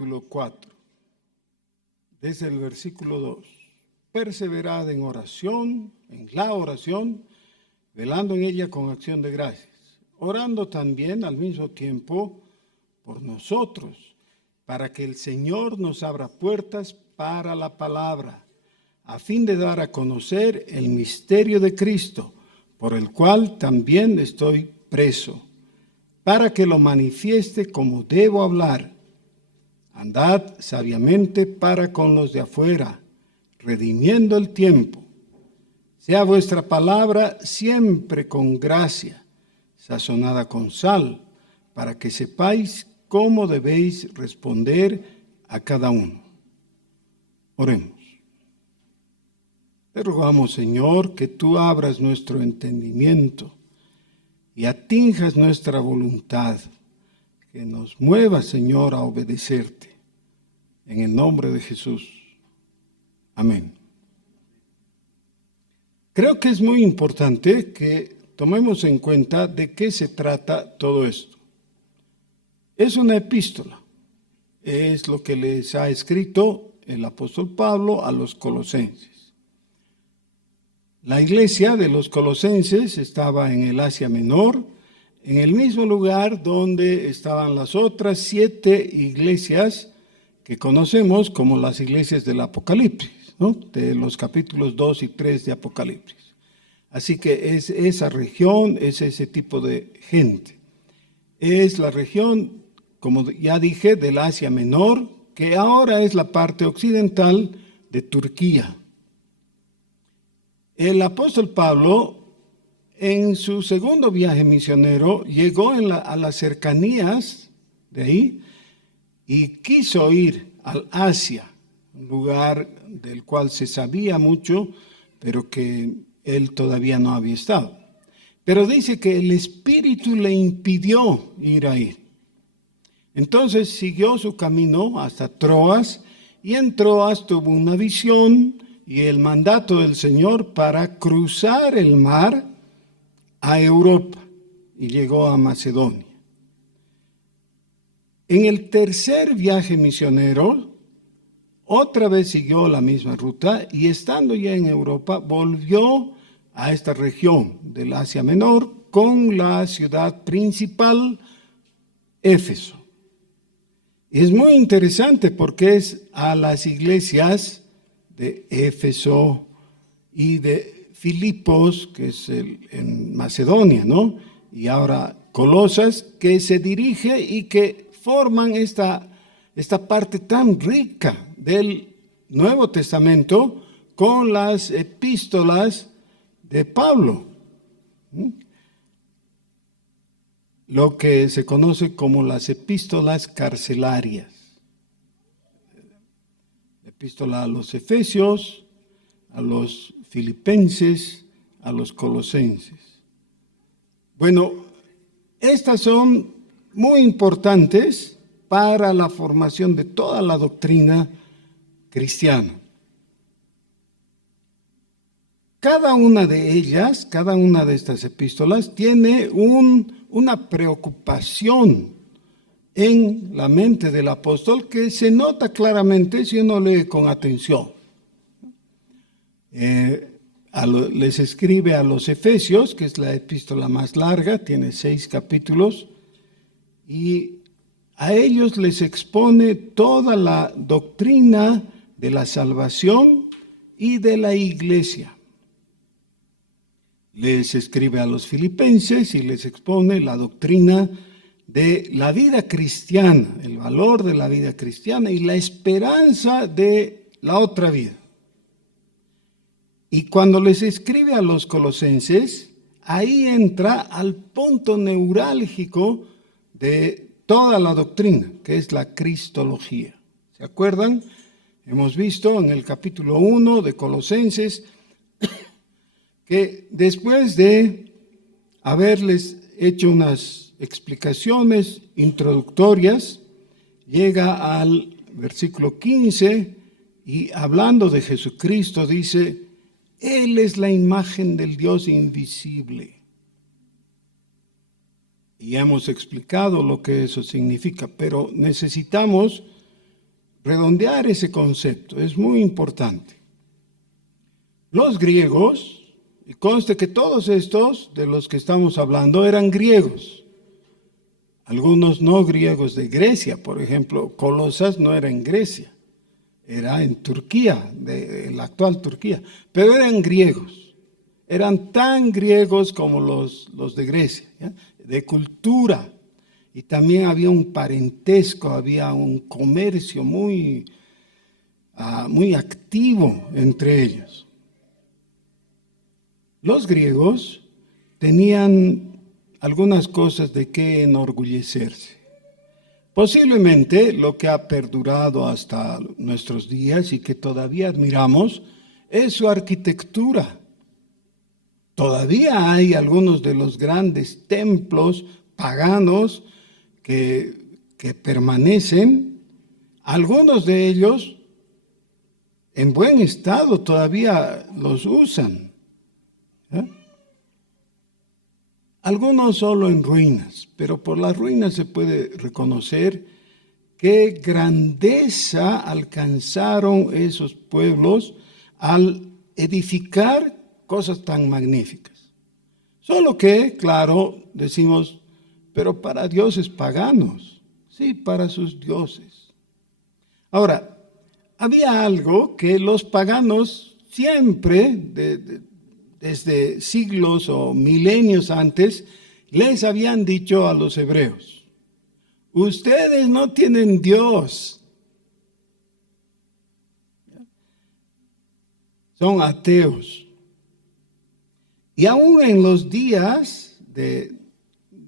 capítulo 4, desde el versículo 2. Perseverad en oración, en la oración, velando en ella con acción de gracias, orando también al mismo tiempo por nosotros, para que el Señor nos abra puertas para la palabra, a fin de dar a conocer el misterio de Cristo, por el cual también estoy preso, para que lo manifieste como debo hablar. Andad sabiamente para con los de afuera, redimiendo el tiempo. Sea vuestra palabra siempre con gracia, sazonada con sal, para que sepáis cómo debéis responder a cada uno. Oremos. Te rogamos, Señor, que tú abras nuestro entendimiento y atinjas nuestra voluntad, que nos mueva, Señor, a obedecerte. En el nombre de Jesús. Amén. Creo que es muy importante que tomemos en cuenta de qué se trata todo esto. Es una epístola. Es lo que les ha escrito el apóstol Pablo a los colosenses. La iglesia de los colosenses estaba en el Asia Menor, en el mismo lugar donde estaban las otras 7 iglesias que conocemos como las iglesias del Apocalipsis, ¿no? De los capítulos 2 y 3 de Apocalipsis. Así que es esa región, es ese tipo de gente. Es la región, como ya dije, del Asia Menor, que ahora es la parte occidental de Turquía. El apóstol Pablo, en su segundo viaje misionero, llegó a las cercanías de ahí y quiso ir al Asia, un lugar del cual se sabía mucho, pero que él todavía no había estado. Pero dice que el Espíritu le impidió ir ahí. Entonces siguió su camino hasta Troas, y en Troas tuvo una visión y el mandato del Señor para cruzar el mar a Europa, y llegó a Macedonia. En el tercer viaje misionero, otra vez siguió la misma ruta y estando ya en Europa, volvió a esta región del Asia Menor con la ciudad principal, Éfeso. Es muy interesante porque es a las iglesias de Éfeso y de Filipos, que es en Macedonia, ¿no? Y ahora Colosas, que se dirige y que forman esta parte tan rica del Nuevo Testamento con las epístolas de Pablo, lo que se conoce como las epístolas carcelarias. Epístola a los Efesios, a los Filipenses, a los Colosenses. Bueno, estas son muy importantes para la formación de toda la doctrina cristiana. Cada una de ellas, cada una de estas epístolas tiene una preocupación en la mente del apóstol que se nota claramente si uno lee con atención. Les escribe a los Efesios, que es la epístola más larga, tiene 6 capítulos, y a ellos les expone toda la doctrina de la salvación y de la iglesia. Les escribe a los Filipenses y les expone la doctrina de la vida cristiana, el valor de la vida cristiana y la esperanza de la otra vida. Y cuando les escribe a los Colosenses, ahí entra al punto neurálgico de toda la doctrina, que es la cristología. ¿Se acuerdan? Hemos visto en el capítulo 1 de Colosenses que después de haberles hecho unas explicaciones introductorias, llega al versículo 15 y hablando de Jesucristo dice: Él es la imagen del Dios invisible. Y hemos explicado lo que eso significa, pero necesitamos redondear ese concepto, es muy importante. Los griegos, y conste que todos estos de los que estamos hablando eran griegos. Algunos no griegos de Grecia, por ejemplo, Colosas no era en Grecia, era en Turquía, en la actual Turquía, pero eran griegos, eran tan griegos como los de Grecia, ¿ya? De cultura, y también había un parentesco, había un comercio muy activo entre ellos. Los griegos tenían algunas cosas de qué enorgullecerse. Posiblemente lo que ha perdurado hasta nuestros días y que todavía admiramos es su arquitectura. Todavía hay algunos de los grandes templos paganos que permanecen, algunos de ellos en buen estado todavía los usan. Algunos solo en ruinas, pero por las ruinas se puede reconocer qué grandeza alcanzaron esos pueblos al edificar cosas tan magníficas. Solo que, claro, decimos, pero para dioses paganos, sí, para sus dioses. Ahora, había algo que los paganos siempre, desde siglos o milenios antes, les habían dicho a los hebreos: ustedes no tienen Dios, son ateos. Y aún en los días del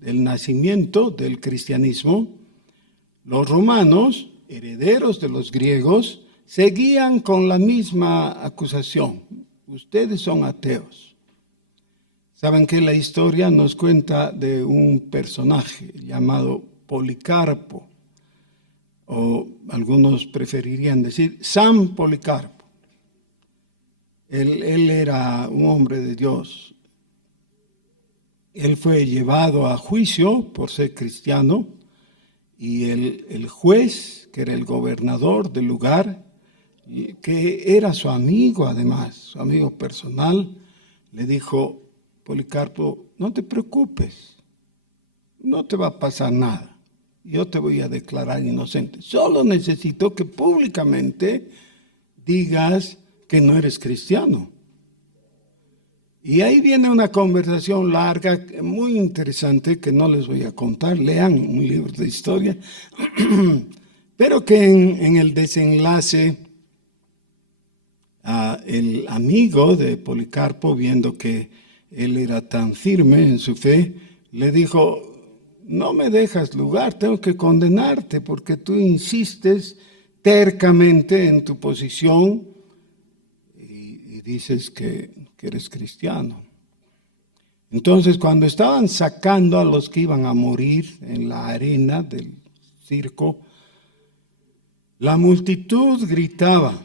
nacimiento del cristianismo, los romanos, herederos de los griegos, seguían con la misma acusación: ustedes son ateos. Saben que la historia nos cuenta de un personaje llamado Policarpo, o algunos preferirían decir San Policarpo. Él era un hombre de Dios. Él fue llevado a juicio por ser cristiano, y el juez, que era el gobernador del lugar, que era su amigo además, su amigo personal, le dijo: Policarpo, no te preocupes, no te va a pasar nada, yo te voy a declarar inocente, solo necesito que públicamente digas que no eres cristiano. Y ahí viene una conversación larga, muy interesante, que no les voy a contar, lean un libro de historia, pero que en el desenlace, el amigo de Policarpo, viendo que él era tan firme en su fe, le dijo: no me dejas lugar, tengo que condenarte porque tú insistes tercamente en tu posición y dices que eres cristiano. Entonces, cuando estaban sacando a los que iban a morir en la arena del circo, la multitud gritaba: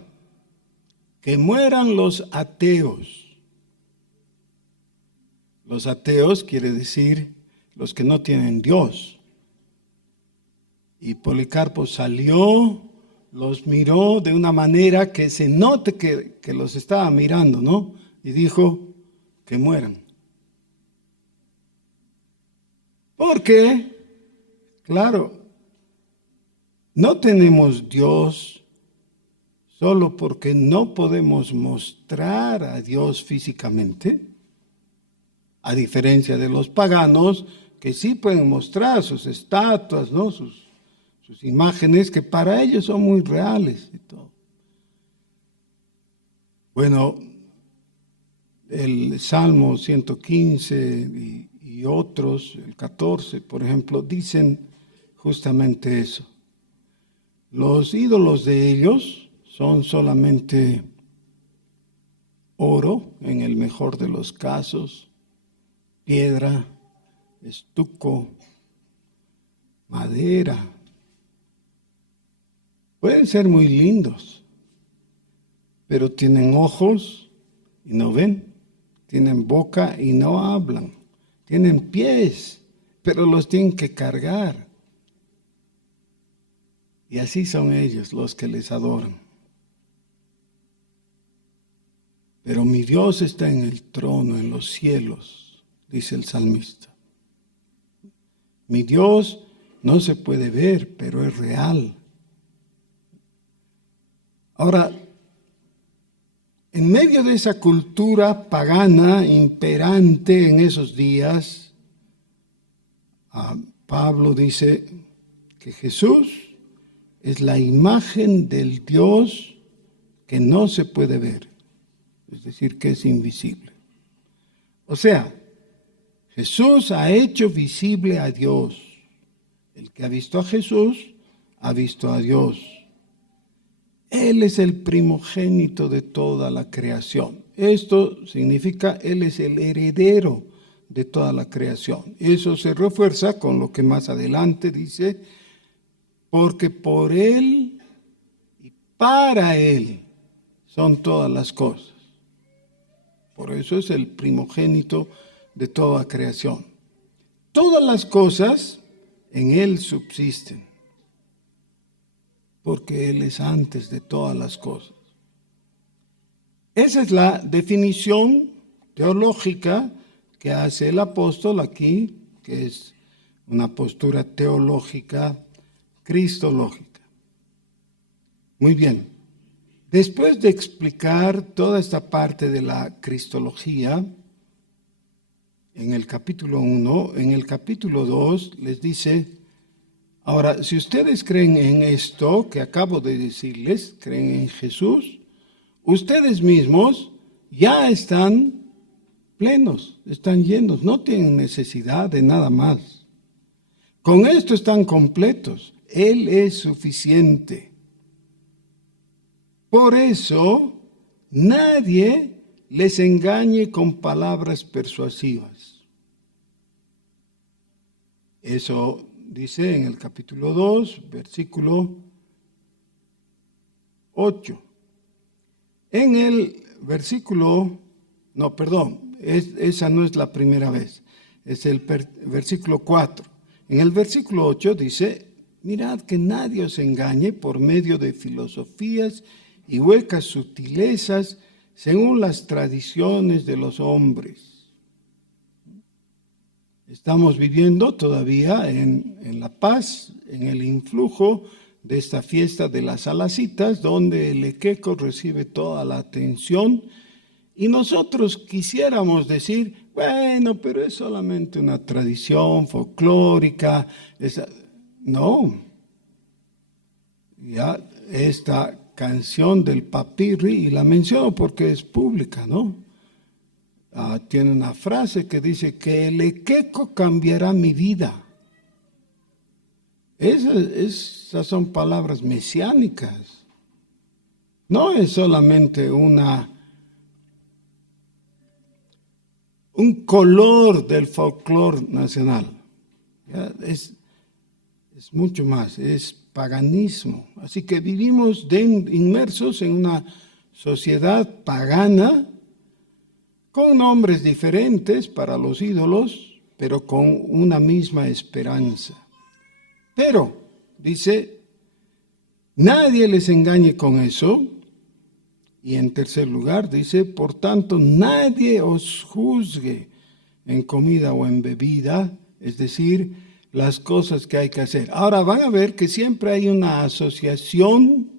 que mueran los ateos. Los ateos quiere decir los que no tienen Dios. Y Policarpo salió, los miró de una manera que se note que los estaba mirando, ¿no? Y dijo: que mueran. Porque, claro, no tenemos Dios solo porque no podemos mostrar a Dios físicamente, a diferencia de los paganos, que sí pueden mostrar sus estatuas, ¿no? sus imágenes, que para ellos son muy reales y todo. Bueno, el Salmo 115 y otros, el 14, por ejemplo, dicen justamente eso. Los ídolos de ellos son solamente oro, en el mejor de los casos, piedra, estuco, madera. Pueden ser muy lindos, pero tienen ojos y no ven, tienen boca y no hablan, tienen pies, pero los tienen que cargar. y así son ellos los que les adoran. Pero mi Dios está en el trono, en los cielos, dice el salmista. Mi Dios no se puede ver, pero es real. Ahora, en medio de esa cultura pagana imperante en esos días, Pablo dice que Jesús es la imagen del Dios que no se puede ver, es decir, que es invisible. O sea, Jesús ha hecho visible a Dios. El que ha visto a Jesús, ha visto a Dios. Él es el primogénito de toda la creación. Esto significa, Él es el heredero de toda la creación. Eso se refuerza con lo que más adelante dice, porque por Él y para Él son todas las cosas. Por eso es el primogénito de toda creación. Todas las cosas en Él subsisten, porque Él es antes de todas las cosas. Esa es la definición teológica que hace el apóstol aquí, que es una postura teológica cristológica. Muy bien. Después de explicar toda esta parte de la cristología, en el capítulo 1, en el capítulo 2 les dice: ahora, si ustedes creen en esto que acabo de decirles, creen en Jesús, ustedes mismos ya están plenos, están llenos, no tienen necesidad de nada más. Con esto están completos, Él es suficiente. Por eso, nadie les engañe con palabras persuasivas. Eso dice en el capítulo 2, versículo 8. En el versículo, esa no es la primera vez, es el versículo 4. En el versículo 8 dice: mirad que nadie os engañe por medio de filosofías y huecas sutilezas, según las tradiciones de los hombres. Estamos viviendo todavía en La Paz, en el influjo de esta fiesta de las Salacitas, donde el equeco recibe toda la atención, y nosotros quisiéramos decir: bueno, pero es solamente una tradición folclórica. No, ya esta canción del Papirri, y la menciono porque es pública, ¿no? Tiene una frase que dice que el equeco cambiará mi vida. Esas son palabras mesiánicas. No es solamente un color del folclore nacional. ¿Ya? Es mucho más, es paganismo. Así que vivimos inmersos en una sociedad pagana con nombres diferentes para los ídolos, pero con una misma esperanza. Pero, dice, nadie les engañe con eso. Y en tercer lugar, dice: por tanto, nadie os juzgue en comida o en bebida, es decir, las cosas que hay que hacer. Ahora van a ver que siempre hay una asociación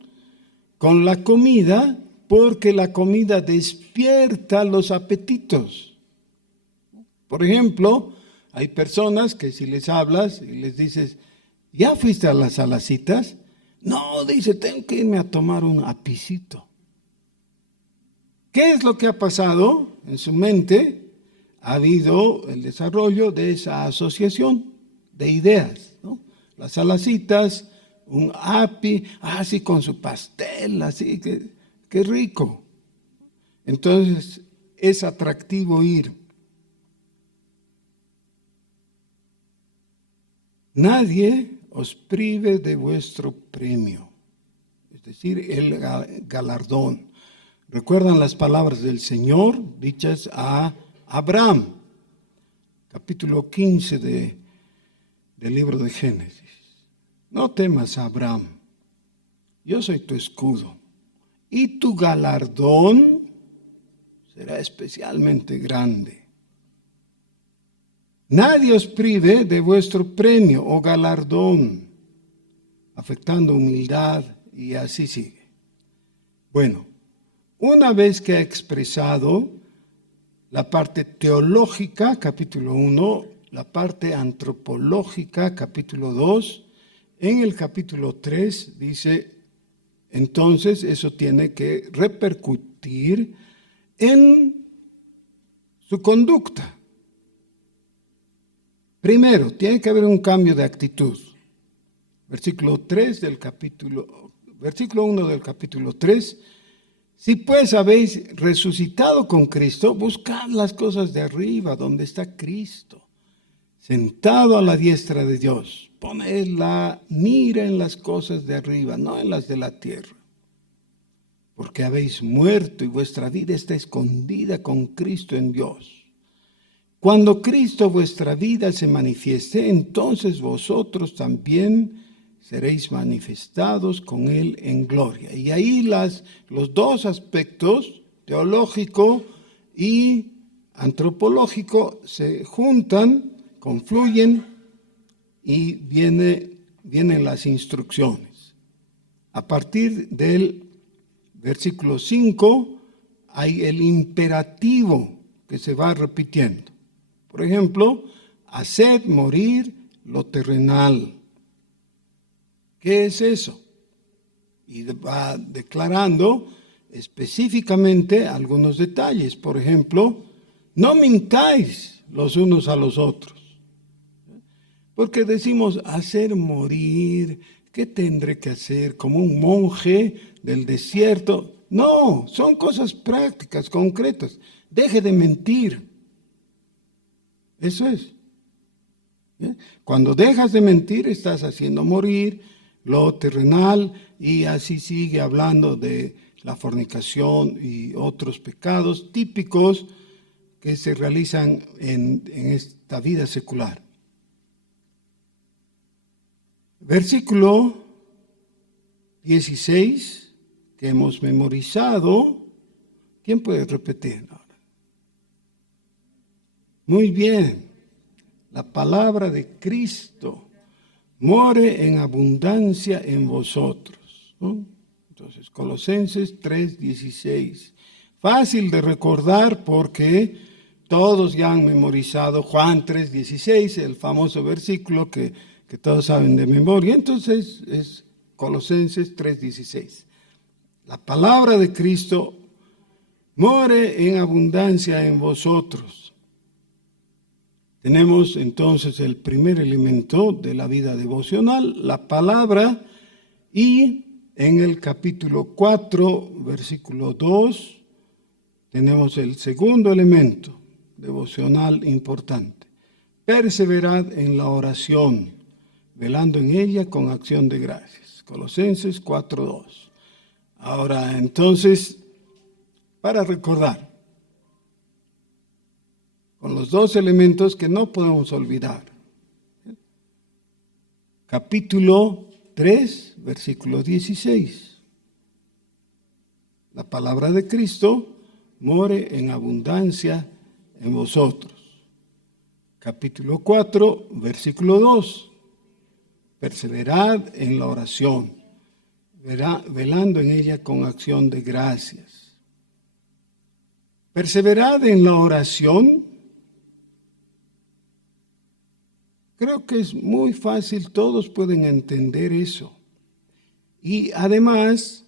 con la comida, porque la comida despierta los apetitos. Por ejemplo, hay personas que si les hablas y les dices: ¿ya fuiste a las Salacitas? No, dice, tengo que irme a tomar un apicito. ¿Qué es lo que ha pasado en su mente? Ha habido el desarrollo de esa asociación de ideas, ¿no? Las Salacitas, un api, así con su pastel, así, qué rico. Entonces, es atractivo ir. Nadie os prive de vuestro premio, es decir, el galardón. ¿Recuerdan las palabras del Señor dichas a Abraham? Capítulo 15 del libro de Génesis. No temas, Abraham, yo soy tu escudo, y tu galardón será especialmente grande. Nadie os prive de vuestro premio o galardón, afectando humildad, y así sigue. Bueno, una vez que ha expresado la parte teológica, capítulo 1, la parte antropológica, capítulo 2, en el capítulo 3 dice, entonces eso tiene que repercutir en su conducta. Primero, tiene que haber un cambio de actitud. Versículo 1 del capítulo 3. Si pues habéis resucitado con Cristo, buscad las cosas de arriba, donde está Cristo, sentado a la diestra de Dios. Poned la mira en las cosas de arriba, no en las de la tierra. Porque habéis muerto y vuestra vida está escondida con Cristo en Dios. Cuando Cristo vuestra vida se manifieste, entonces vosotros también seréis manifestados con Él en gloria. Y ahí los dos aspectos, teológico y antropológico, se juntan, confluyen y vienen las instrucciones. A partir del versículo 5 hay el imperativo que se va repitiendo. Por ejemplo, haced morir lo terrenal. ¿Qué es eso? Y va declarando específicamente algunos detalles. Por ejemplo, no mintáis los unos a los otros. Porque decimos hacer morir, ¿qué tendré que hacer? Como un monje del desierto. No, son cosas prácticas, concretas. Deje de mentir. Eso es. Cuando dejas de mentir, estás haciendo morir lo terrenal, y así sigue hablando de la fornicación y otros pecados típicos que se realizan en esta vida secular. Versículo 16, que hemos memorizado. ¿Quién puede repetir ahora? Muy bien. La palabra de Cristo more en abundancia en vosotros, ¿no? Entonces, Colosenses 3:16. Fácil de recordar porque todos ya han memorizado Juan 3:16, el famoso versículo que todos saben de memoria. Entonces, es Colosenses 3:16. La palabra de Cristo more en abundancia en vosotros. Tenemos entonces el primer elemento de la vida devocional, la palabra, y en el capítulo 4, versículo 2, tenemos el segundo elemento devocional importante. Perseverad en la oración, velando en ella con acción de gracias. Colosenses 4:2. Ahora, entonces, para recordar, con los dos elementos que no podemos olvidar. Capítulo 3, versículo 16. La palabra de Cristo more en abundancia en vosotros. Capítulo 4, versículo 2. Perseverad en la oración, velando en ella con acción de gracias. Perseverad en la oración. Creo que es muy fácil, todos pueden entender eso. Y además,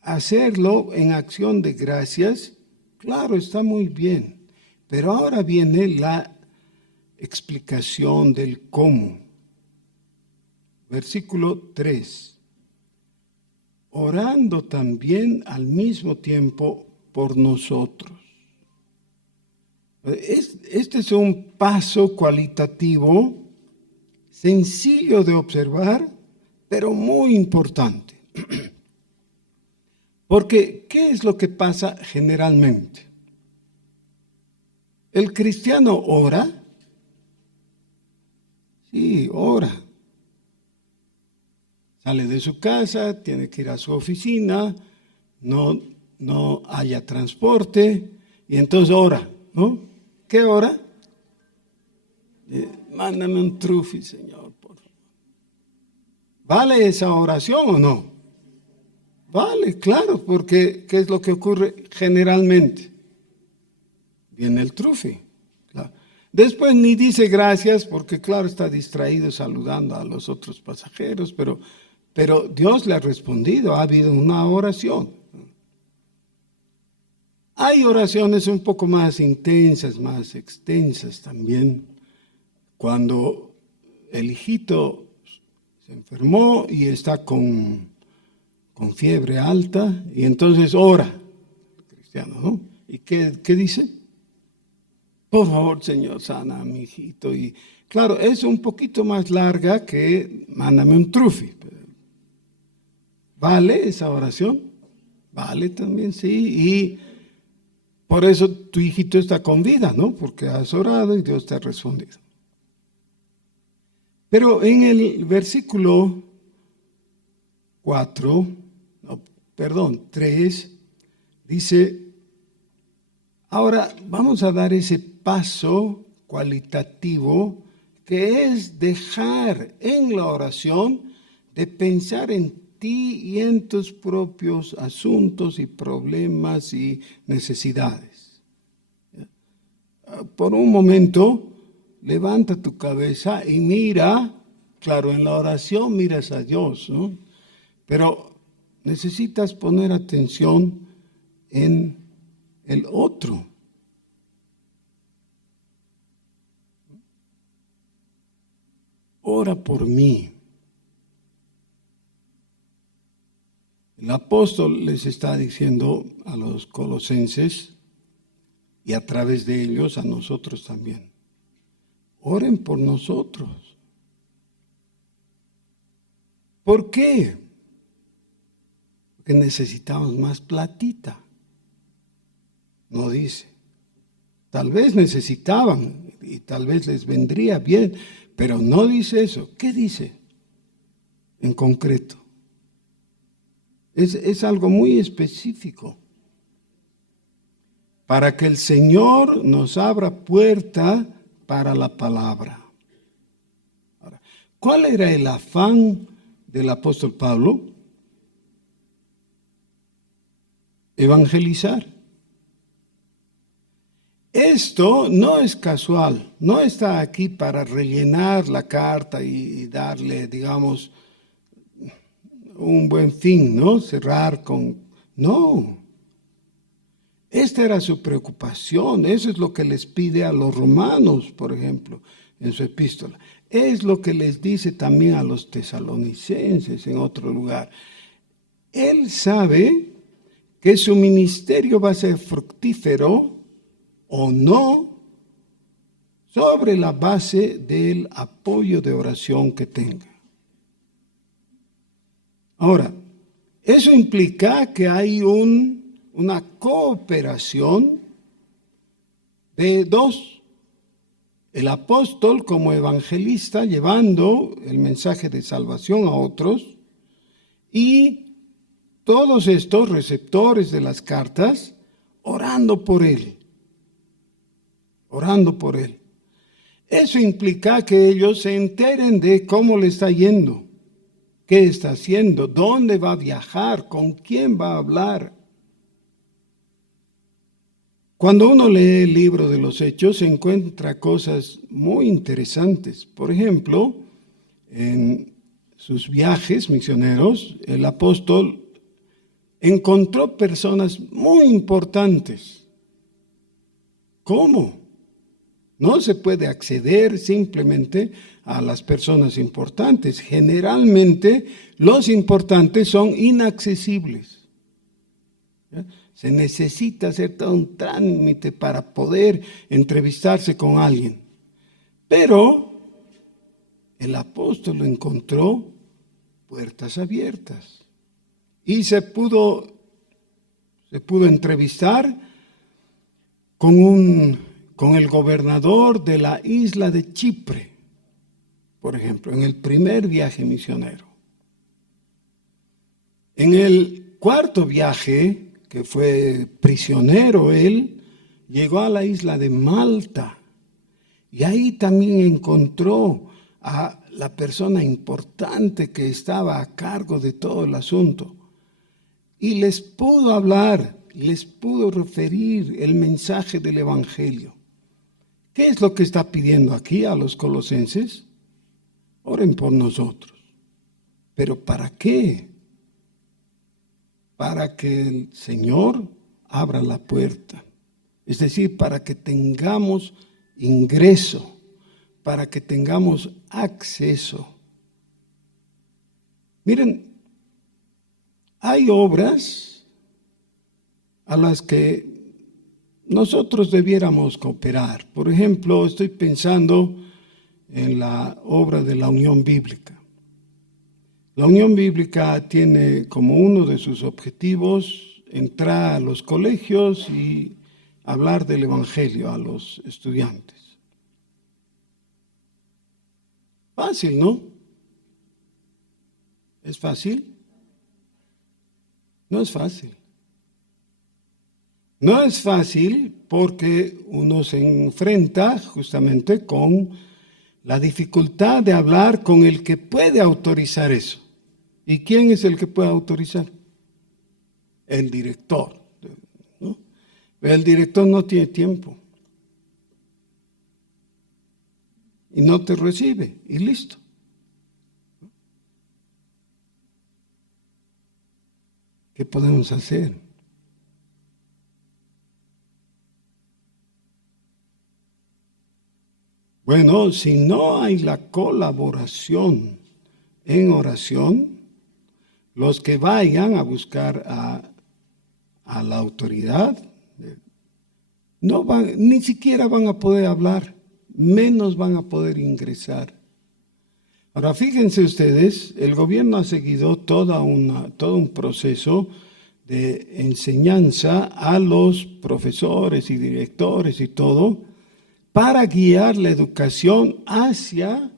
hacerlo en acción de gracias, claro, está muy bien. Pero ahora viene la explicación del cómo. Versículo 3. Orando también al mismo tiempo por nosotros. Este es un paso cualitativo, sencillo de observar, pero muy importante. Porque, ¿qué es lo que pasa generalmente? ¿El cristiano ora? Sí, ora. Sale de su casa, tiene que ir a su oficina, no haya transporte, y entonces ora, ¿no? ¿Qué ora? Mándame un trufi, Señor, por favor. ¿Vale esa oración o no? Vale, claro, porque ¿qué es lo que ocurre generalmente? Viene el trufi. Claro. Después ni dice gracias porque, claro, está distraído saludando a los otros pasajeros, pero Dios le ha respondido, ha habido una oración. Hay oraciones un poco más intensas, más extensas también. Cuando el hijito se enfermó y está con fiebre alta, y entonces ora, el cristiano, ¿no? ¿Y qué dice? Por favor, Señor, sana a mi hijito. Y claro, es un poquito más larga que mándame un trufi. ¿Vale esa oración? Vale también, sí. Y por eso tu hijito está con vida, ¿no? Porque has orado y Dios te ha respondido. Pero en el versículo 3, dice, ahora vamos a dar ese paso cualitativo que es dejar en la oración de pensar en ti y en tus propios asuntos y problemas y necesidades. Por un momento, levanta tu cabeza y mira, claro, en la oración miras a Dios, ¿no? Pero necesitas poner atención en el otro. Ora por mí. El apóstol les está diciendo a los colosenses y a través de ellos a nosotros también. Oren por nosotros. ¿Por qué? Porque necesitamos más platita. No dice. Tal vez necesitaban y tal vez les vendría bien, pero no dice eso. ¿Qué dice en concreto? Es algo muy específico. Para que el Señor nos abra puerta para la palabra. Ahora, ¿cuál era el afán del apóstol Pablo? Evangelizar. Esto no es casual, no está aquí para rellenar la carta y darle, digamos, un buen fin, ¿no? Cerrar con... No. Esta era su preocupación, eso es lo que les pide a los romanos, por ejemplo, en su epístola. Es lo que les dice también a los tesalonicenses en otro lugar. Él sabe que su ministerio va a ser fructífero o no sobre la base del apoyo de oración que tenga. Ahora, eso implica que hay una cooperación de dos. El apóstol como evangelista llevando el mensaje de salvación a otros y todos estos receptores de las cartas orando por él. Orando por él. Eso implica que ellos se enteren de cómo le está yendo, qué está haciendo, dónde va a viajar, con quién va a hablar. Cuando uno lee el libro de los Hechos, se encuentra cosas muy interesantes. Por ejemplo, en sus viajes misioneros, el apóstol encontró personas muy importantes. ¿Cómo? No se puede acceder simplemente a las personas importantes. Generalmente los importantes son inaccesibles. Se necesita hacer todo un trámite para poder entrevistarse con alguien. Pero el apóstol encontró puertas abiertas y se pudo entrevistar con el gobernador de la isla de Chipre, por ejemplo, en el primer viaje misionero. En el cuarto viaje, que fue prisionero él, llegó a la isla de Malta y ahí también encontró a la persona importante que estaba a cargo de todo el asunto. Y les pudo hablar, les pudo referir el mensaje del Evangelio. ¿Qué es lo que está pidiendo aquí a los colosenses? Oren por nosotros. ¿Pero para qué? Para que el Señor abra la puerta. Es decir, para que tengamos ingreso, para que tengamos acceso. Miren, hay obras a las que nosotros debiéramos cooperar. Por ejemplo, estoy pensando en la obra de la Unión Bíblica. La Unión Bíblica tiene como uno de sus objetivos entrar a los colegios y hablar del Evangelio a los estudiantes. Fácil, ¿no? ¿Es fácil? No es fácil. No es fácil porque uno se enfrenta justamente con la dificultad de hablar con el que puede autorizar eso. ¿Y quién es el que puede autorizar? El director, ¿no? El director no tiene tiempo. Y no te recibe, y listo. ¿Qué podemos hacer? Bueno, si no hay la colaboración en oración, los que vayan a buscar a la autoridad no van, ni siquiera van a poder hablar, menos van a poder ingresar. Ahora, fíjense ustedes, el gobierno ha seguido todo un proceso de enseñanza a los profesores y directores y todo, para guiar la educación hacia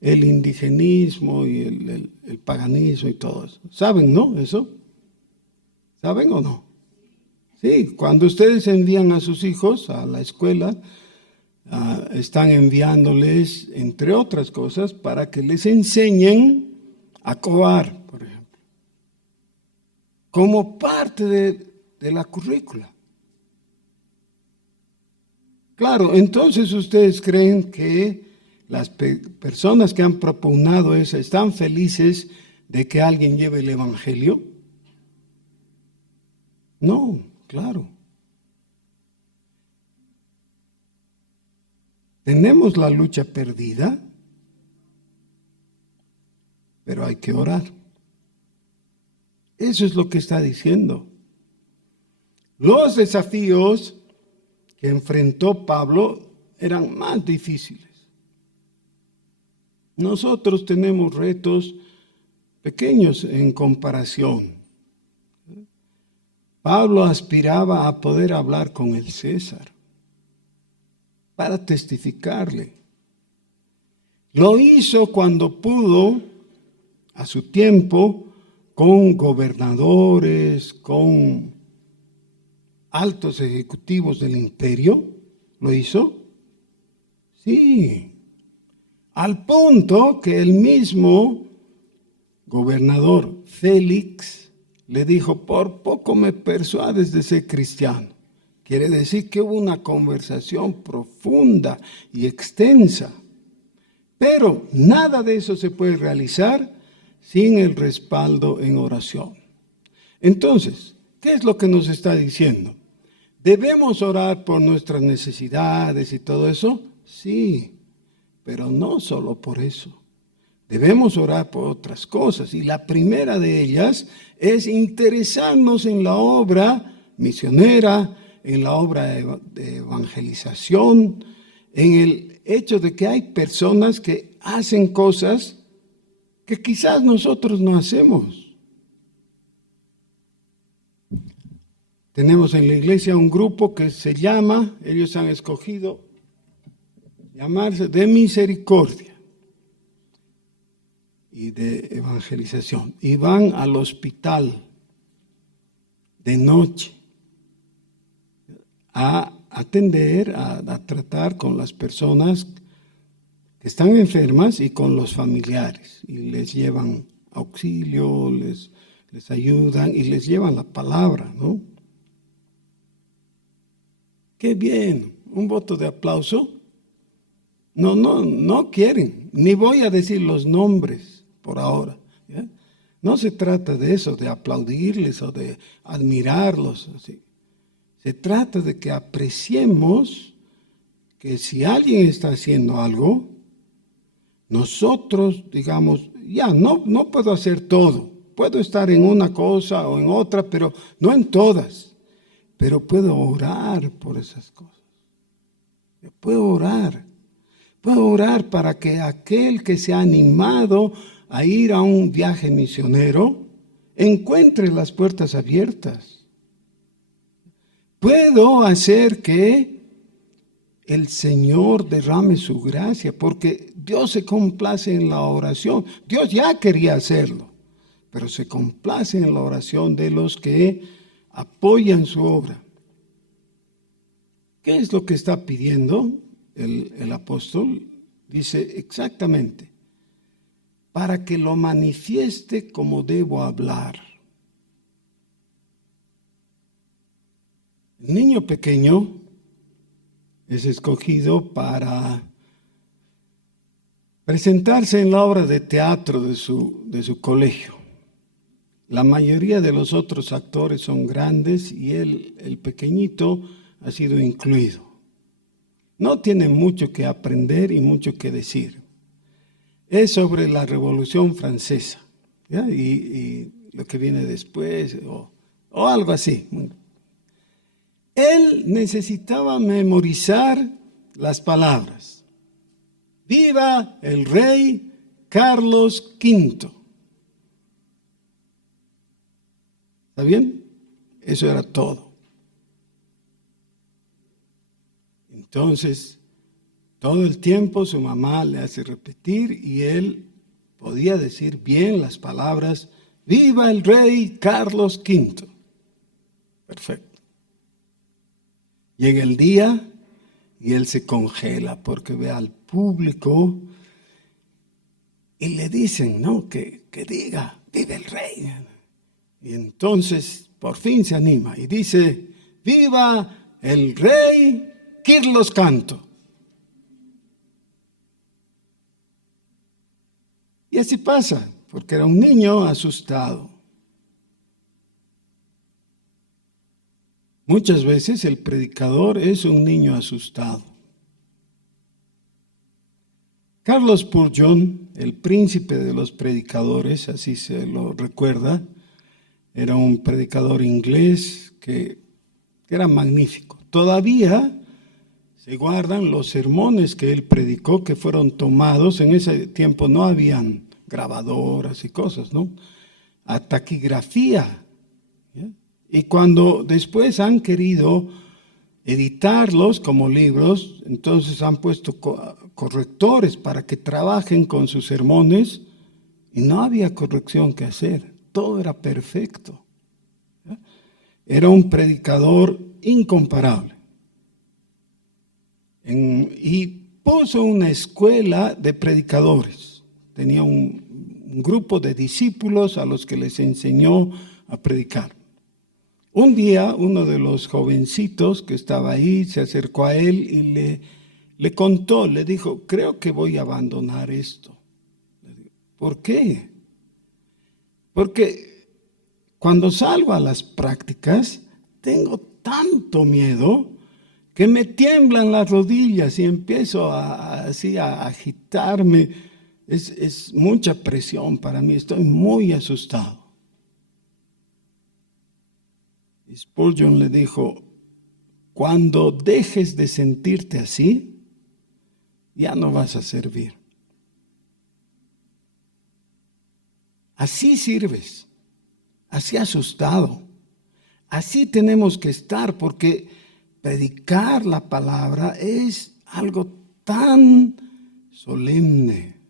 el indigenismo y el paganismo y todo eso. ¿Saben, no? ¿Eso? ¿Saben o no? Sí, cuando ustedes envían a sus hijos a la escuela, están enviándoles, entre otras cosas, para que les enseñen a coar, por ejemplo, como parte de la currícula. Claro, entonces ustedes creen que las personas que han propugnado eso están felices de que alguien lleve el Evangelio. No, claro. Tenemos la lucha perdida, pero hay que orar. Eso es lo que está diciendo. Los desafíos que enfrentó Pablo eran más difíciles. Nosotros tenemos retos pequeños en comparación. Pablo aspiraba a poder hablar con el César para testificarle. Lo hizo cuando pudo, a su tiempo, con gobernadores, con altos ejecutivos del imperio. ¿Lo hizo? Sí. Al punto que el mismo gobernador Félix le dijo: por poco me persuades de ser cristiano. Quiere decir que hubo una conversación profunda y extensa. Pero nada de eso se puede realizar sin el respaldo en oración. Entonces, ¿qué es lo que nos está diciendo? ¿Debemos orar por nuestras necesidades y todo eso? Sí, pero no solo por eso. Debemos orar por otras cosas, y la primera de ellas es interesarnos en la obra misionera, en la obra de evangelización, en el hecho de que hay personas que hacen cosas que quizás nosotros no hacemos. Tenemos en la iglesia un grupo que se llama, ellos han escogido llamarse de misericordia. y de evangelización. Y van al hospital de noche a atender, a tratar con las personas que están enfermas y con los familiares. Y les llevan auxilio, les ayudan y les llevan la palabra, ¿no? ¡Qué bien! Un voto de aplauso. No quieren, ni voy a decir los nombres por ahora, ¿ya? No se trata de eso, de aplaudirles o de admirarlos, así. Se trata de que apreciemos que si alguien está haciendo algo, nosotros digamos, ya, no puedo hacer todo, puedo estar en una cosa o en otra, pero no en todas, pero puedo orar por esas cosas. Puedo orar para que aquel que se ha animado a ir a un viaje misionero encuentre las puertas abiertas. Puedo hacer que el Señor derrame su gracia, porque Dios se complace en la oración. Dios ya quería hacerlo, pero se complace en la oración de los que apoyan su obra. ¿Qué es lo que está pidiendo el apóstol? Dice exactamente, para que lo manifieste como debo hablar. El niño pequeño es escogido para presentarse en la obra de teatro de su colegio. La mayoría de los otros actores son grandes y el pequeñito ha sido incluido. No tiene mucho que aprender y mucho que decir. Es sobre la Revolución Francesa, ¿ya? Y lo que viene después o algo así. Él necesitaba memorizar las palabras. ¡Viva el rey Carlos V! ¿Está bien? Eso era todo. Entonces, todo el tiempo su mamá le hace repetir y él podía decir bien las palabras, ¡viva el rey Carlos V! Perfecto. Llega el día y él se congela porque ve al público y le dicen, ¿no? Que diga, ¡viva el rey! Y entonces por fin se anima y dice, ¡viva el rey Carlos V! Y así pasa, porque era un niño asustado. Muchas veces el predicador es un niño asustado. Carlos Spurgeon, el príncipe de los predicadores, así se lo recuerda, era un predicador inglés que era magnífico. Todavía se guardan los sermones que él predicó, que fueron tomados. En ese tiempo no habían grabadoras y cosas, ¿no? A taquigrafía. ¿Ya? Y cuando después han querido editarlos como libros, entonces han puesto correctores para que trabajen con sus sermones y no había corrección que hacer. Todo era perfecto. ¿Ya? Era un predicador incomparable. Y puso una escuela de predicadores. Tenía un grupo de discípulos a los que les enseñó a predicar. Un día uno de los jovencitos que estaba ahí se acercó a él y le contó, le dijo, creo que voy a abandonar esto. ¿Por qué? Porque cuando salgo a las prácticas tengo tanto miedo que me tiemblan las rodillas y empiezo así a agitarme. Es mucha presión para mí, estoy muy asustado. Y Spurgeon le dijo, cuando dejes de sentirte así, ya no vas a servir. Así sirves, así asustado, así tenemos que estar, porque predicar la palabra es algo tan solemne,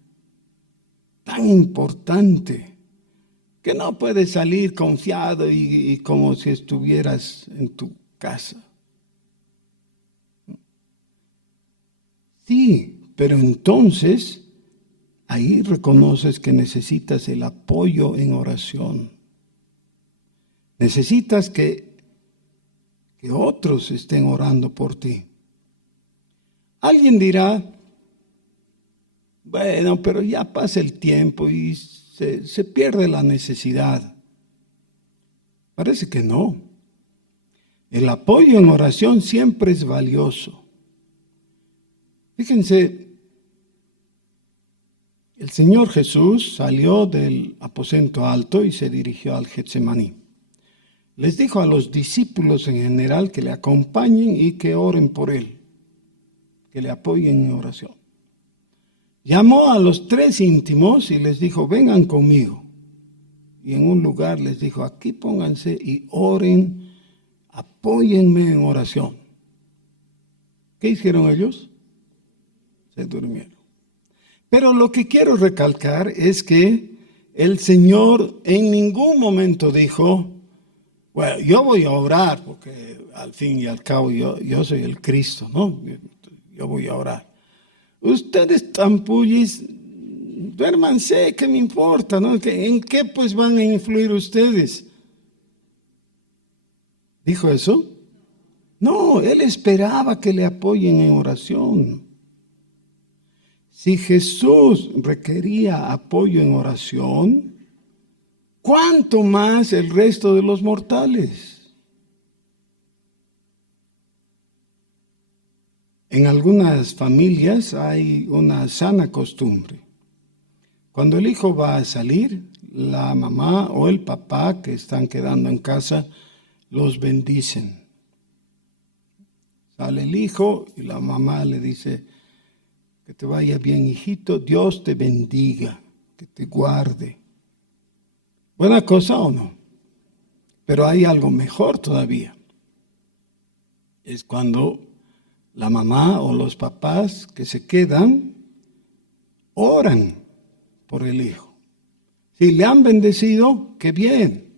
tan importante que no puedes salir confiado y como si estuvieras en tu casa. Sí, pero entonces ahí reconoces que necesitas el apoyo en oración. Necesitas que otros estén orando por ti. Alguien dirá, bueno, pero ya pasa el tiempo y se pierde la necesidad. Parece que no. El apoyo en oración siempre es valioso. Fíjense, el Señor Jesús salió del aposento alto y se dirigió al Getsemaní. Les dijo a los discípulos en general que le acompañen y que oren por él, que le apoyen en oración. Llamó a los 3 íntimos y les dijo, vengan conmigo. Y en un lugar les dijo, aquí pónganse y oren, apóyenme en oración. ¿Qué hicieron ellos? Se durmieron. Pero lo que quiero recalcar es que el Señor en ningún momento dijo, bueno, yo voy a orar, porque al fin y al cabo yo soy el Cristo, ¿no? Yo voy a orar. Ustedes tampullis, duérmanse, ¿qué me importa, no? ¿En qué pues van a influir ustedes? ¿Dijo eso? No, él esperaba que le apoyen en oración. Si Jesús requería apoyo en oración, ¿cuánto más el resto de los mortales? En algunas familias hay una sana costumbre. Cuando el hijo va a salir, la mamá o el papá que están quedando en casa los bendicen. Sale el hijo y la mamá le dice, que te vaya bien, hijito, Dios te bendiga, que te guarde. ¿Buena cosa o no? Pero hay algo mejor todavía. Es cuando la mamá o los papás que se quedan oran por el hijo. Si le han bendecido, qué bien,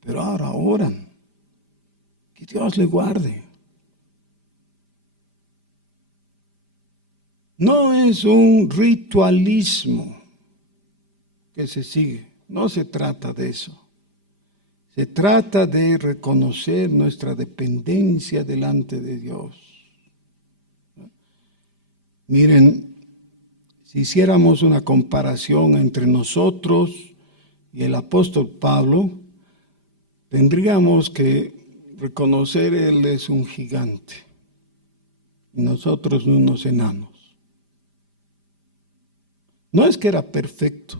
pero ahora oran. Que Dios le guarde. No es un ritualismo que se sigue, no se trata de eso. Se trata de reconocer nuestra dependencia delante de Dios. Miren, si hiciéramos una comparación entre nosotros y el apóstol Pablo, tendríamos que reconocer él es un gigante y nosotros unos enanos. No es que era perfecto,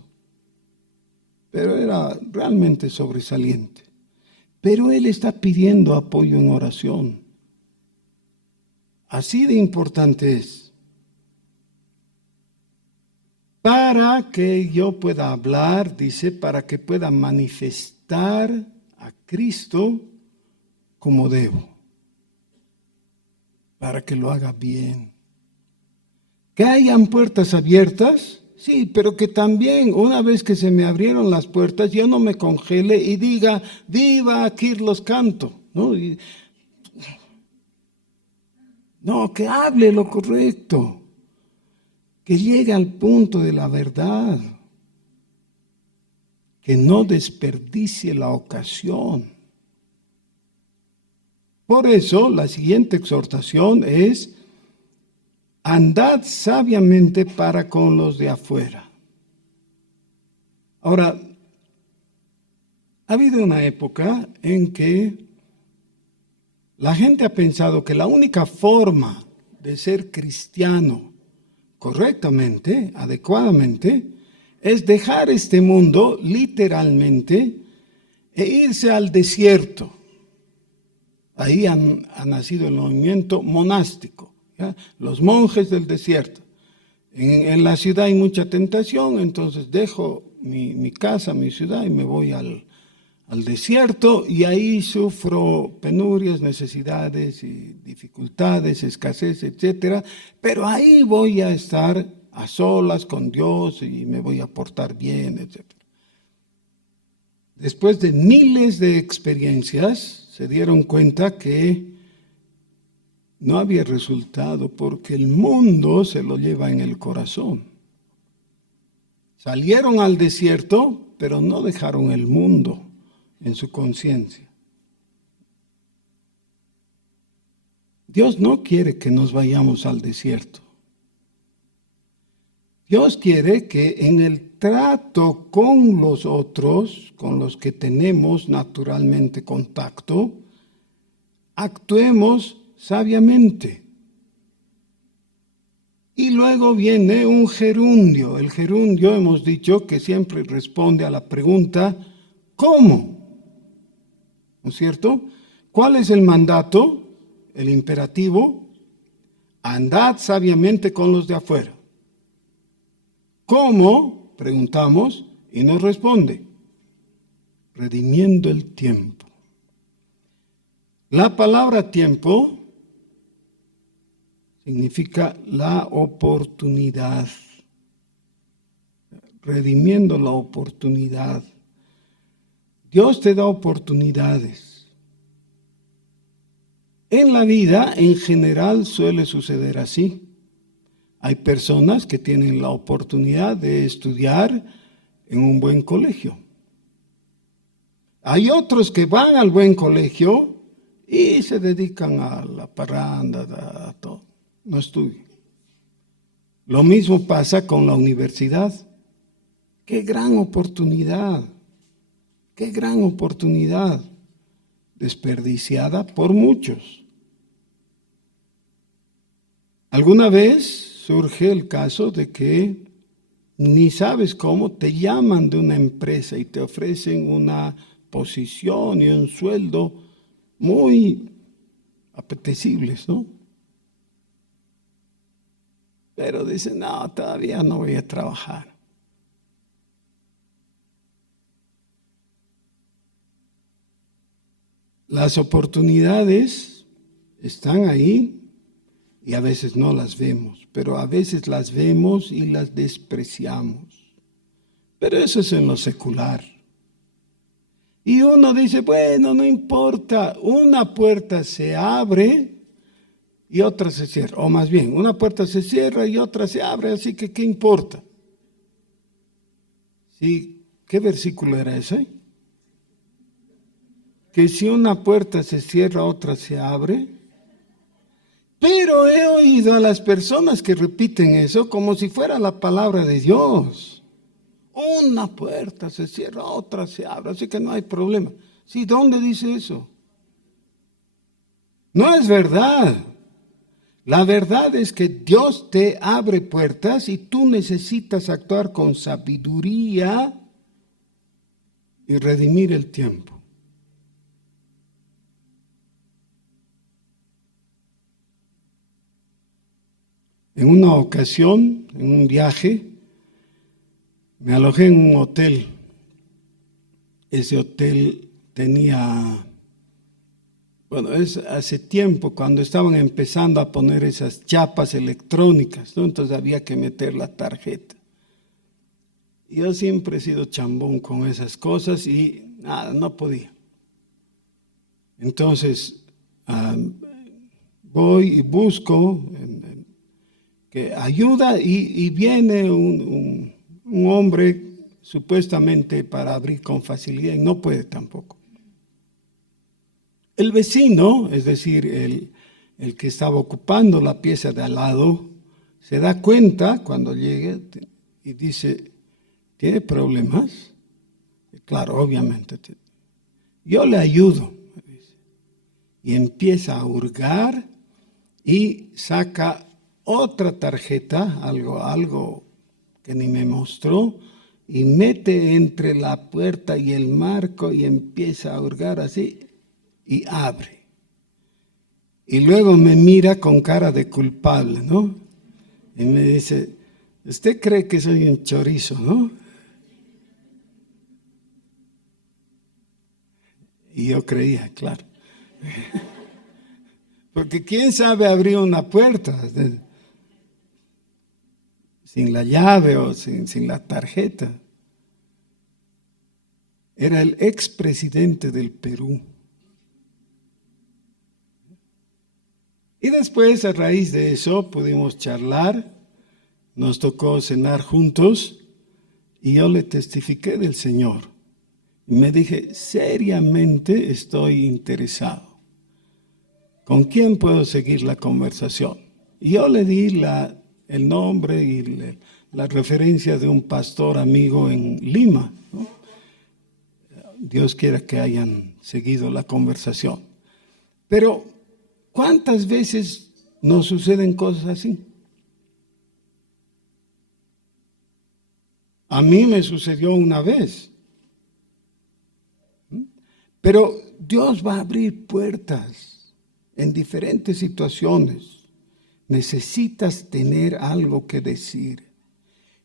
pero era realmente sobresaliente. Pero él está pidiendo apoyo en oración. Así de importante es. Para que yo pueda hablar, dice, para que pueda manifestar a Cristo como debo. Para que lo haga bien. Que hayan puertas abiertas. Sí, pero que también una vez que se me abrieron las puertas, yo no me congele y diga, viva Kirlos Canto, ¿no? No, que hable lo correcto, que llegue al punto de la verdad, que no desperdicie la ocasión. Por eso, la siguiente exhortación es, andad sabiamente para con los de afuera. Ahora, ha habido una época en que la gente ha pensado que la única forma de ser cristiano correctamente, adecuadamente, es dejar este mundo literalmente e irse al desierto. Ahí ha nacido el movimiento monástico. ¿Ya? Los monjes del desierto. En la ciudad hay mucha tentación, entonces dejo mi casa, mi ciudad y me voy al desierto y ahí sufro penurias, necesidades y dificultades, escasez, etcétera. Pero ahí voy a estar a solas con Dios y me voy a portar bien, etc. Después de miles de experiencias, se dieron cuenta que no había resultado porque el mundo se lo lleva en el corazón. Salieron al desierto, pero no dejaron el mundo en su conciencia. Dios no quiere que nos vayamos al desierto. Dios quiere que en el trato con los otros, con los que tenemos naturalmente contacto, actuemos sabiamente. Y luego viene un gerundio. El gerundio hemos dicho que siempre responde a la pregunta ¿cómo? ¿No es cierto? ¿Cuál es el mandato? El imperativo, andad sabiamente con los de afuera. ¿Cómo? Preguntamos y nos responde, redimiendo el tiempo. La palabra tiempo significa la oportunidad, redimiendo la oportunidad. Dios te da oportunidades. En la vida, en general, suele suceder así. Hay personas que tienen la oportunidad de estudiar en un buen colegio. Hay otros que van al buen colegio y se dedican a la parranda, a todo. No estudian. Lo mismo pasa con la universidad. ¡Qué gran oportunidad! ¡Qué gran oportunidad! Desperdiciada por muchos. Alguna vez surge el caso de que ni sabes cómo te llaman de una empresa y te ofrecen una posición y un sueldo muy apetecibles, ¿no? Pero dicen, no, todavía no voy a trabajar. Las oportunidades están ahí y a veces no las vemos, pero a veces las vemos y las despreciamos. Pero eso es en lo secular. Y uno dice, bueno, no importa, una puerta se abre y otra se cierra. O más bien, una puerta se cierra y otra se abre, así que ¿qué importa? ¿Sí? ¿Qué versículo era ese? Que si una puerta se cierra, otra se abre. Pero he oído a las personas que repiten eso como si fuera la palabra de Dios. Una puerta se cierra, otra se abre, así que no hay problema. Sí, ¿dónde dice eso? No es verdad. La verdad es que Dios te abre puertas y tú necesitas actuar con sabiduría y redimir el tiempo. En una ocasión, en un viaje, me alojé en un hotel. Ese hotel tenía, bueno, es hace tiempo cuando estaban empezando a poner esas chapas electrónicas, ¿no? Entonces había que meter la tarjeta. Yo siempre he sido chambón con esas cosas y nada, no podía. Entonces, voy y busco que ayuda y viene un hombre supuestamente para abrir con facilidad y no puede tampoco. El vecino, es decir, el que estaba ocupando la pieza de al lado, se da cuenta cuando llega y dice, ¿tiene problemas? Y claro, obviamente. Yo le ayudo. Y empieza a hurgar y saca otra tarjeta, algo que ni me mostró, y mete entre la puerta y el marco y empieza a hurgar así y abre. Y luego me mira con cara de culpable, ¿no? Y me dice, ¿usted cree que soy un chorizo, no? Y yo creía, claro. Porque quién sabe abrir una puerta. sin la llave o sin la tarjeta. Era el expresidente del Perú. Y después, a raíz de eso, pudimos charlar, nos tocó cenar juntos y yo le testifiqué del Señor. Y me dije, seriamente estoy interesado. ¿Con quién puedo seguir la conversación? Y yo le di el nombre y la referencia de un pastor amigo en Lima, ¿no? Dios quiera que hayan seguido la conversación. Pero, ¿cuántas veces nos suceden cosas así? A mí me sucedió una vez. Pero Dios va a abrir puertas en diferentes situaciones. Necesitas tener algo que decir.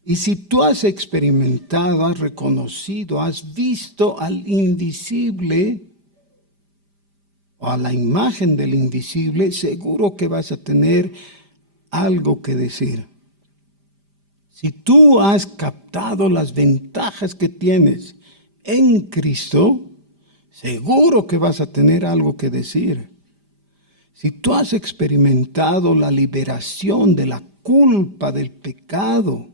Y si tú has experimentado, has reconocido, has visto al invisible o a la imagen del invisible, seguro que vas a tener algo que decir. Si tú has captado las ventajas que tienes en Cristo, seguro que vas a tener algo que decir. Si tú has experimentado la liberación de la culpa del pecado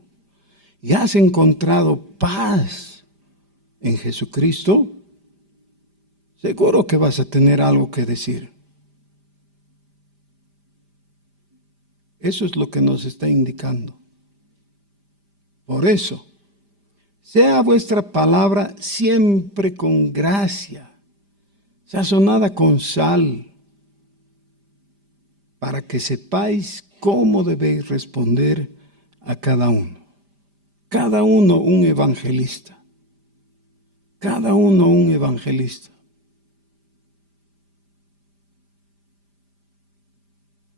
y has encontrado paz en Jesucristo, seguro que vas a tener algo que decir. Eso es lo que nos está indicando. Por eso, sea vuestra palabra siempre con gracia, sazonada con sal, para que sepáis cómo debéis responder a cada uno. Cada uno un evangelista. Cada uno un evangelista.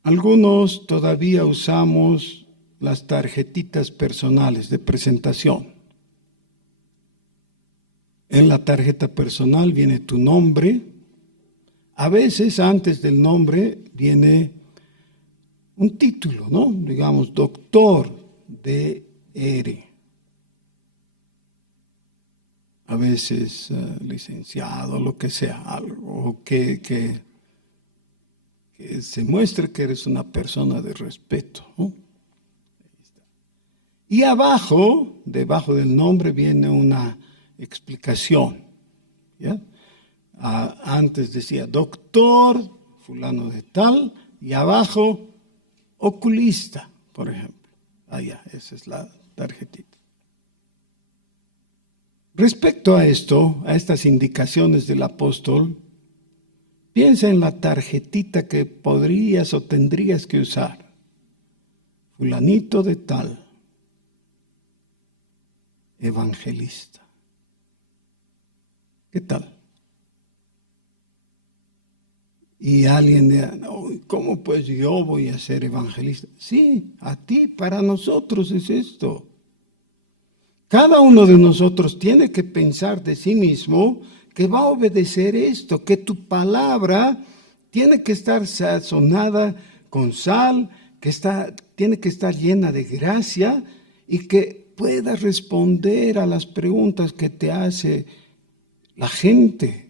Algunos todavía usamos las tarjetitas personales de presentación. En la tarjeta personal viene tu nombre. A veces antes del nombre viene un título, ¿no? Digamos, doctor D.R. A veces licenciado, lo que sea, algo que se muestre que eres una persona de respeto, ¿no? Y abajo, debajo del nombre, viene una explicación, ¿ya? Antes decía doctor fulano de tal, y abajo oculista, por ejemplo. Esa es la tarjetita. Respecto a esto, a estas indicaciones del apóstol, piensa en la tarjetita que podrías o tendrías que usar. Fulanito de tal, evangelista. ¿Qué tal? Y alguien dirá, no, ¿cómo pues yo voy a ser evangelista? Sí, a ti, para nosotros es esto. Cada uno de nosotros tiene que pensar de sí mismo que va a obedecer esto, que tu palabra tiene que estar sazonada con sal, tiene que estar llena de gracia y que pueda responder a las preguntas que te hace la gente.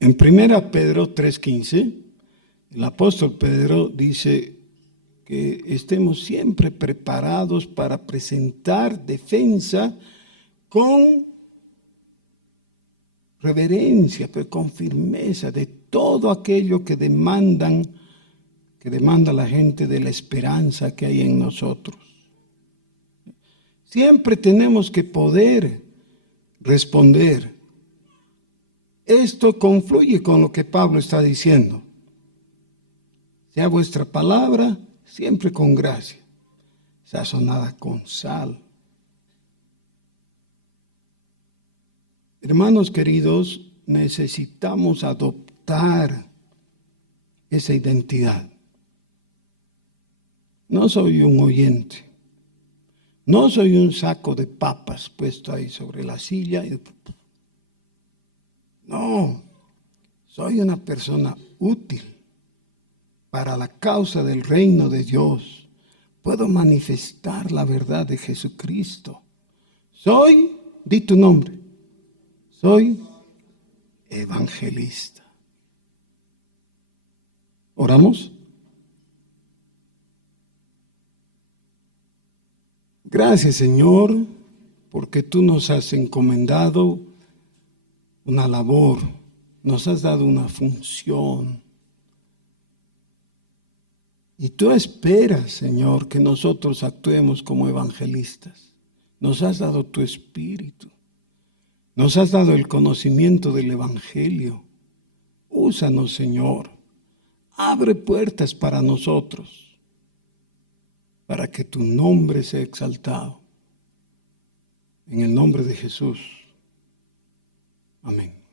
En 1 Pedro 3:15, el apóstol Pedro dice que estemos siempre preparados para presentar defensa con reverencia, pero con firmeza de todo aquello que demanda la gente, de la esperanza que hay en nosotros. Siempre tenemos que poder responder. Esto confluye con lo que Pablo está diciendo. Sea vuestra palabra siempre con gracia, sazonada con sal. Hermanos queridos, necesitamos adoptar esa identidad. No soy un oyente, no soy un saco de papas puesto ahí sobre la silla. No, soy una persona útil para la causa del reino de Dios, puedo manifestar la verdad de Jesucristo. Soy, di tu nombre, soy evangelista. ¿Oramos? Gracias, Señor, porque tú nos has encomendado una labor, nos has dado una función. Y tú esperas, Señor, que nosotros actuemos como evangelistas. Nos has dado tu espíritu. Nos has dado el conocimiento del evangelio. Úsanos, Señor. Abre puertas para nosotros, para que tu nombre sea exaltado. En el nombre de Jesús. Amén.